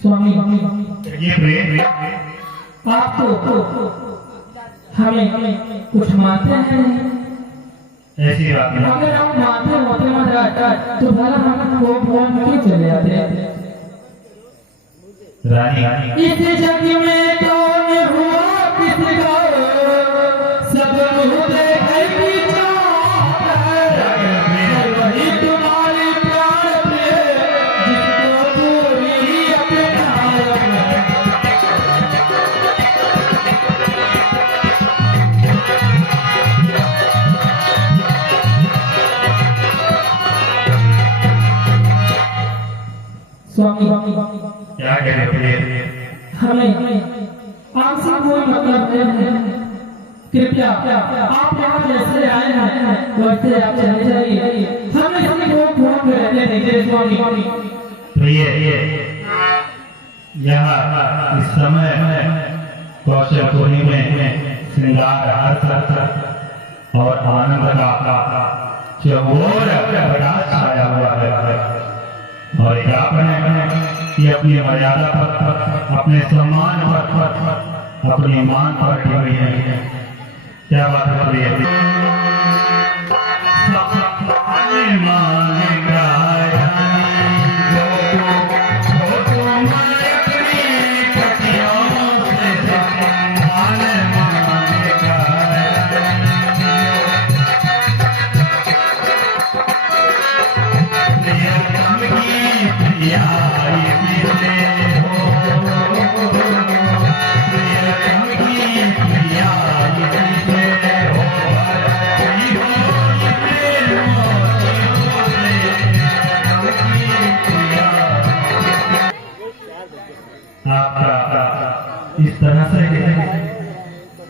स्वामी आप तो हमें कुछ मानते हैं? ऐसी बात नहीं। अगर हम मानते होते तो भला हम को भगवान क्यों चले आते? रानी इस जग में तो न हुआ किसका सब मुँह देखे पीछा वही तुम्हारी प्राण प्रिय जिसको पूरी अपना स्वामी क्या कह रहे थे? हमें आपसे कोई मतलब नहीं है। कृपया आप यहाँ जैसे आए हैं वैसे आप चले जाइए। हमें सभी को फोन में रहने दीजिए स्वामी। प्रिय यहाँ इस समय कौशलपुरी में श्रृंगार हर्ष और आनंद का चौर प्रकाश छाया हुआ है। और आपने कि अपनी मर्यादा पर, अपने सम्मान पर, अपने मान पर की हुई है। क्या बात कर रही है? इस तरह से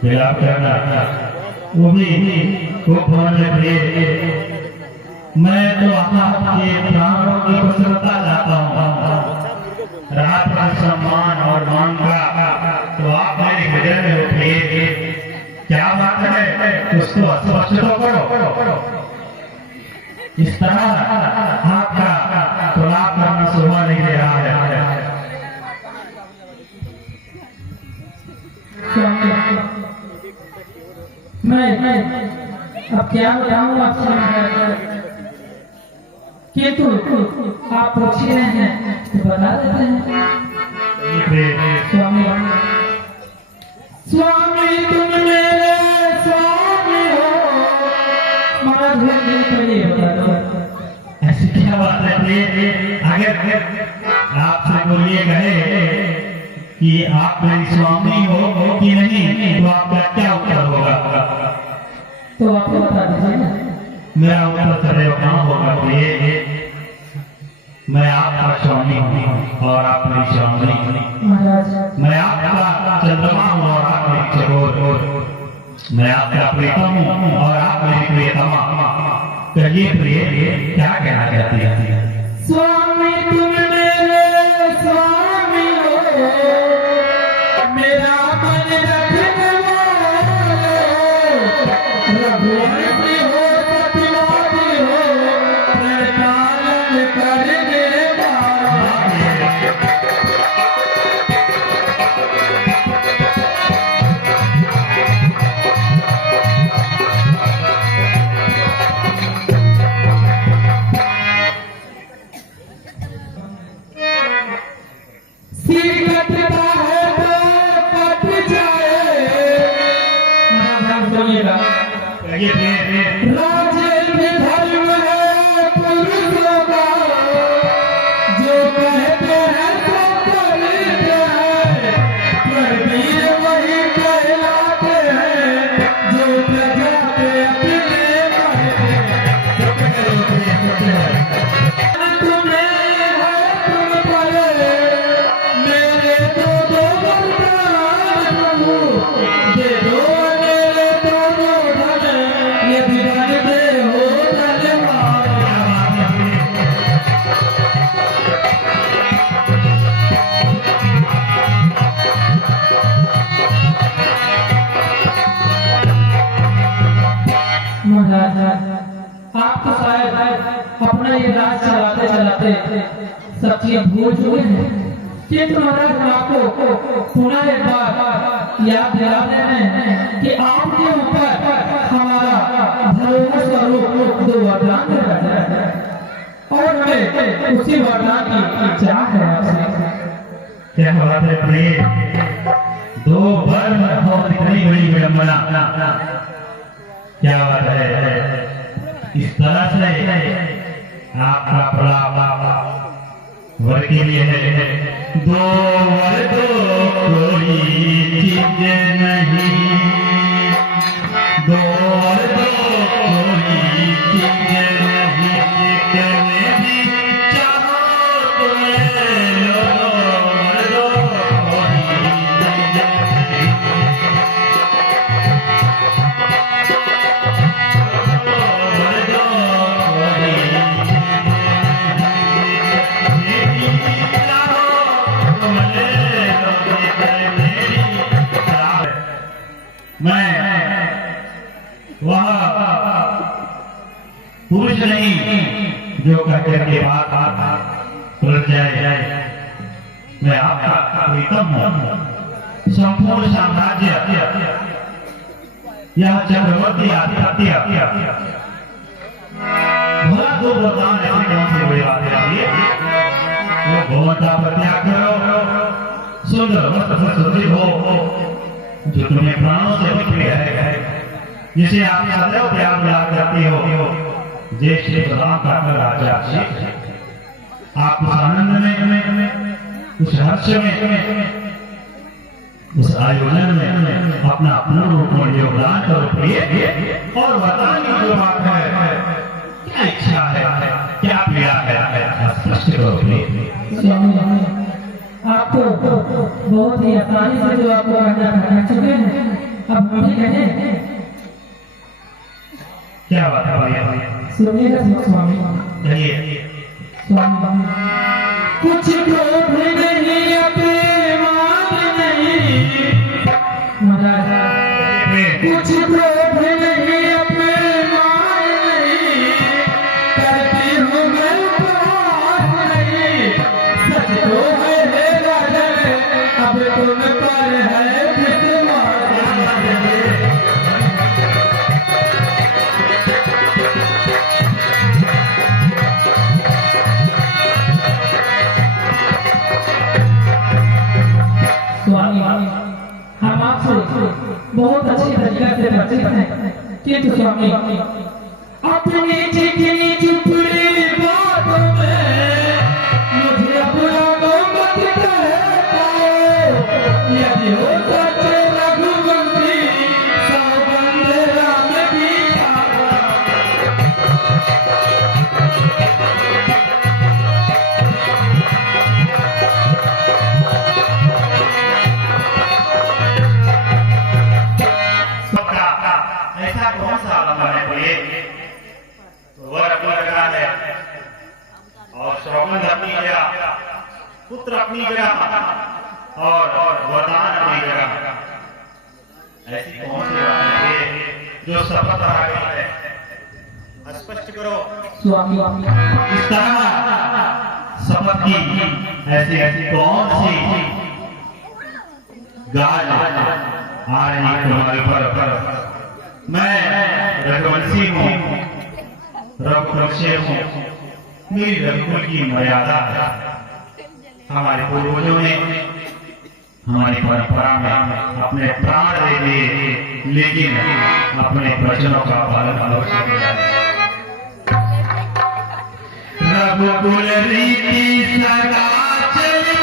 मिलाप करना वो भी खूब प्रिय। मैं तो आपके प्राणों की कुशलता चाहता हूँ। रात का सम्मान और मांगा तो आप मेरे हृदय में उठिए। क्या बात है उसको स्पष्ट तो करो। इस तरह आपका प्रलाप करना शोभा नहीं दे रहा है। मैं अब क्या बताऊं आपसे? किंतु आप पूछ रहे हैं तो बता देते हैं। स्वामी स्वामी तुम मेरे स्वामी हो। महाराज ये बता दो ऐसी क्या बात है? अगर आपसे बोलिए गए कि आप मेरी स्वामी हो कि नहीं तो आपका क्या उत्तर होगा? तो आप बता दीजिए ना। मेरा उत्तर सदैव कहाँ होगा? मैं आपका स्वामी हूँ और आप मेरी स्वामी। महाराज मैं आपका चंद्रमा हूँ और आप मेरी चकोर। मैं आपका प्रियतम हूँ और आप मेरी प्रियतमा। कहिए प्रिय क्या कहना चाहती है? स्वामी तुम मेरे स्वामी हो। मेरा मन रखने वाले रघुवंशी हो, सत्यवादी हो, प्रणाम करने वाले। श्री अपना ये राज चलाते चलाते सब चीज भूल चुके हैं। किंतु महाराज आपको पुनः एक बार याद दिला रहे हैं कि आपके ऊपर हमारा भरोसा स्वरूप दो वरदान है और हमें उसी वरदान की चाह है आपसे। क्या बात है प्रिय, दो वर और इतनी बड़ी विडंबना, क्या बात है। इस तरह से आपका बड़ा वर के लिए है। दो वर दो कोई चीज नहीं, दो वर दो कोई चीज नहीं, जितने भी चाहो तुम ले लो, वर दो कोई चीज नहीं। वर दो कोई मैं वह पुरुष नहीं जो कहकर के बात उलट जाए। मैं आपका प्रीतम हूँ। संपूर्ण साम्राज्य यह चक्रवर्ती आधिपत्य भला दो वरदान ऐसी कौन सी बड़ी बात है। वो भगवंता पर त्याग करो, सुंदर वस्त्र सुंदरी हो जो तुम्हें प्राणों से अधिक प्रिय है, जिसे आप सदैव प्यार मिला करते हो। जय श्री प्रदान कर राजा जी, आप उस आनंद में, उस हर्ष में, उस आयोजन में अपना पूर्ण रूप में योगदान करो प्रिय। और वरदान की जो बात है, क्या इच्छा है, क्या पीड़ा है, स्पष्ट करो प्रिय। स्वामी आपको बहुत ही आसानी से जो आपको कहना चुके हैं, अब हम भी कहें। क्या बात है भैया, सुनिएगा स्वामी। कहिए। स्वामी कुछ क्रोध नहीं अभिमान नहीं महाराज, कुछ क्रोध नहीं अभिमान नहीं, करती हूँ मैं उपवास नहीं। सच तो है राजन, अब तुम पर है विश्वास। स्वामी हम आपसे बहुत अच्छी तरीके से परिचित हैं, किंतु स्वामी अपनी चिकनी चुपड़ी बातों में मुझे अपना मत कहता। यदि हो सच रघुवंशी सौगंध राम की खाता। ऐसा कौन सा आलम है प्रिय, वर अपनी जगह है और सौगंध अपनी जगह, पुत्र अपनी जगह और वरदान अपनी जगह। ऐसी कौन सी बात है जो शपथ आ गई है, स्पष्ट करो स्वामी। इस तरह शपथ की ऐसी ऐसी कौन सी गाज आ रही है तुम्हारे पर। मैं रघुवंशी हूँ, रघुवंशी हूँ, मेरी रघुकुल की मर्यादा है। हमारे पूर्वजों ने हमारी परंपरा में अपने प्राण दे दिए, लेकिन अपने वचनों का पालन अवश्य किया है। रघुकुल रीति सदा चली,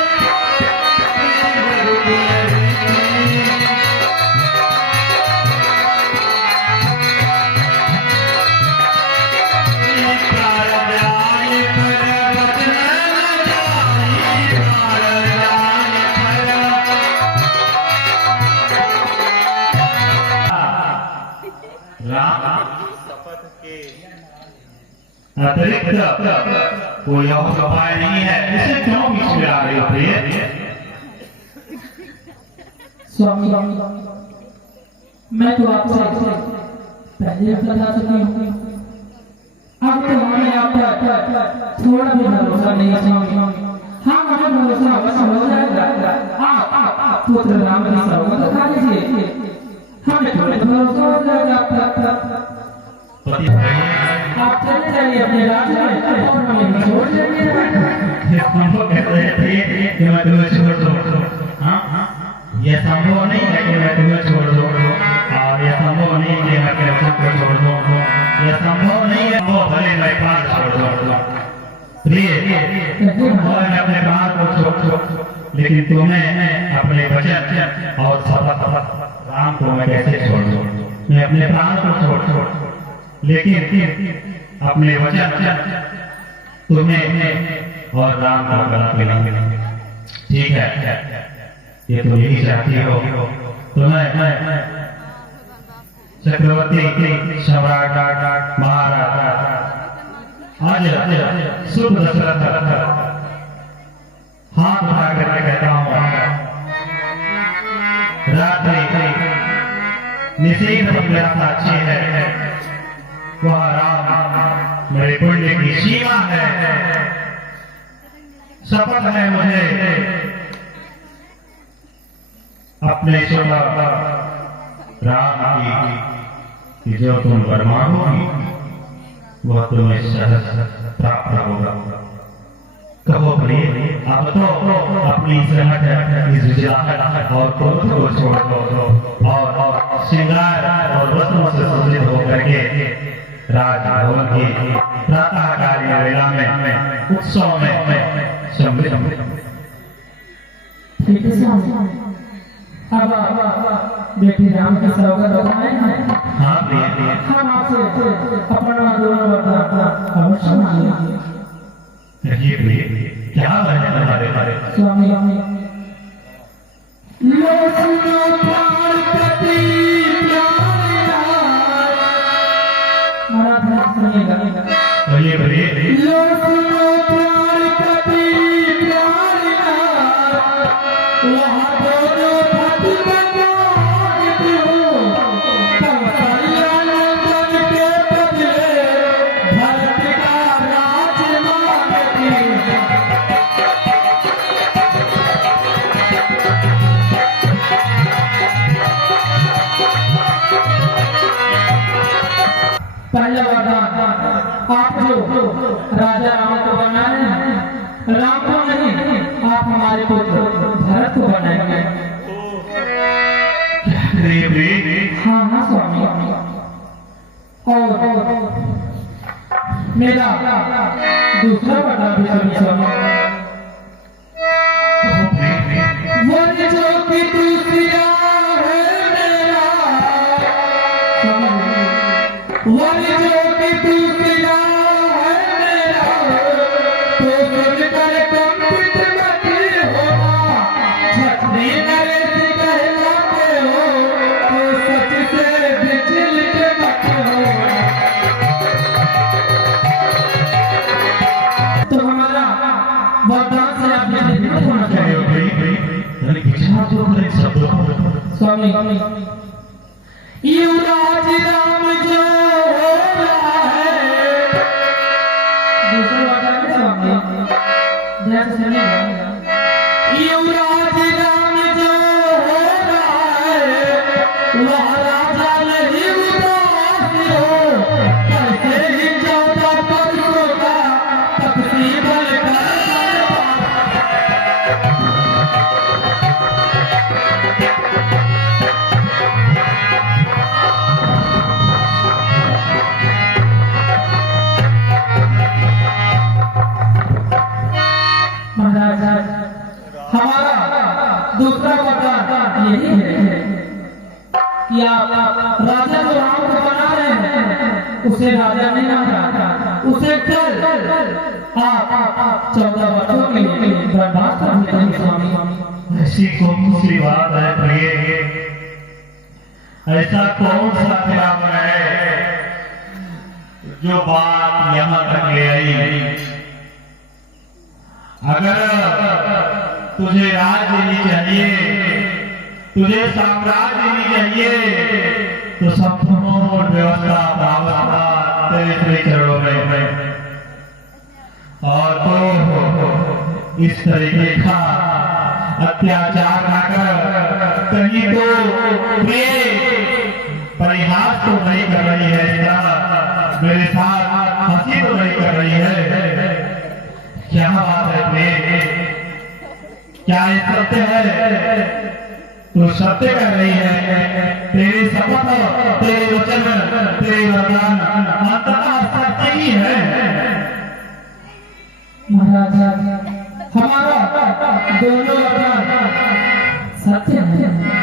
अतिरिक्त कोई और उपाय नहीं है, इसे क्यों बीच में आ रही हो प्रिय? स्वामी मैं तो आपसे पहले बता चुकी हूँ, अब तो हमें आप पर थोड़ा भी भरोसा नहीं स्वामी। हाँ हमें भरोसा अवश्य हो जाएगा। आप पुत्र राम की सौगंध खा लीजिए, हमें थोड़े भरोसा हो जाएगा आप चले जाइए अपने राज्य में और हमें छोड़ देंगे। हमको कहते हैं कि मैं तुम्हें छोड़ दूं, हाँ यह संभव नहीं है कि मैं तुम्हें छोड़ दूं, और यह संभव नहीं है कि मैं कैसे को छोड़ दूं, यह संभव नहीं है वो भले मैं प्राण छोड़ दूं प्रिय, मैं अपने प्राण को छोड़, लेकिन तुम्हें अपने वचन और शपथ राम को मैं कैसे छोड़ दूं। मैं अपने प्राण को छोड़, लेकिन अपने वचन तुम्हें और राम को गला मिलेंगे। ठीक है, ये तुम यही चाहती हो, तो मैं चक्रवर्ती सम्राट महाराज आज शुभ दशरथ हाथ उठा कर कहता हूँ, रात्रि निषेध मेरा साक्षी है, वह राम मेरे पुण्य की सीमा है। शपथ है मुझे अपने राम की जो तुम वर मांगोगी वह तुम्हें सहज प्राप्त होगा। कहो प्रिय, अब तो अपनी सहट इस विजलाहट और क्रोध को छोड़ दो और श्रृंगार और रत्नों से सुसज्जित होकर के राजभवन की प्रातःकालीन वेला में उत्सव में सम्मिलित। ठीक है अब बेटी राम की सौगंध बनाए हैं। हाँ प्रिय, हम आपसे अपना अवश्य मांगेंगे। कहिए प्रिय, क्या है हमारे स्वामी लो सुनो प्राणपति महाराज सुनिएगा। कहिए प्रिय, लो सुनो प्राणपति वहाँ दोनों पति बनाते हो, कौशल्यानंदन के बदले भरत का राज मांगती हो। पहला वरदान, आप जो राजा राम को बनाए हैं, राम को नहीं, आप हमारे पुत्र भरत को बनाएंगे। हाँ हाँ स्वामी, और मेरा दूसरा वरदान भी सुनिए स्वामी। वन जो कि दूसरा है मेरा, वन जो कि दूसरा है मेरा, तो सुनकर कंपित मत होना, छत्री नरेश कहलाते हो, तो सच से विचलित मत होना। तो हमारा वरदान से आप विचलित होना चाहिए। स्वामी युवराज राम जो हो रहा है, दूसरा वरदान है स्वामी, ध्यान से सुनिएगा। युवराज राम जो हो रहा है, वह राजा नहीं उदास हो, कैसे ही 14 वर्षों का तकसीबल का हमारा दूसरा वरदान यही है कि आप राजा जो राम को बना रहे हैं, उसे राजा नहीं बना, उसे कल आप 14 वर्षों के लिए बर्बाद कर देंगे स्वामी। ऐसी कौन सी बात है प्रिय, ऐसा कौन सा काम है जो बात यहाँ तक ले आई। अगर तुझे राज्य नहीं चाहिए, तुझे साम्राज्य नहीं चाहिए, तो संपूर्ण व्यवस्था तेरे चरणों में और तो इस तरीके का अत्याचार न कर कहीं तो प्रिय परिहास तो नहीं कर रही है, इसका मेरे साथ हंसी तो नहीं कर रही है। क्या बात है प्रिय, क्या ये सत्य है? तो सत्य कर रही है, तेरी शपथ तेरे वचन तेरे वरदान अंततः सत्य ही है। महाराज हमारा दोनों वरदान सत्य है।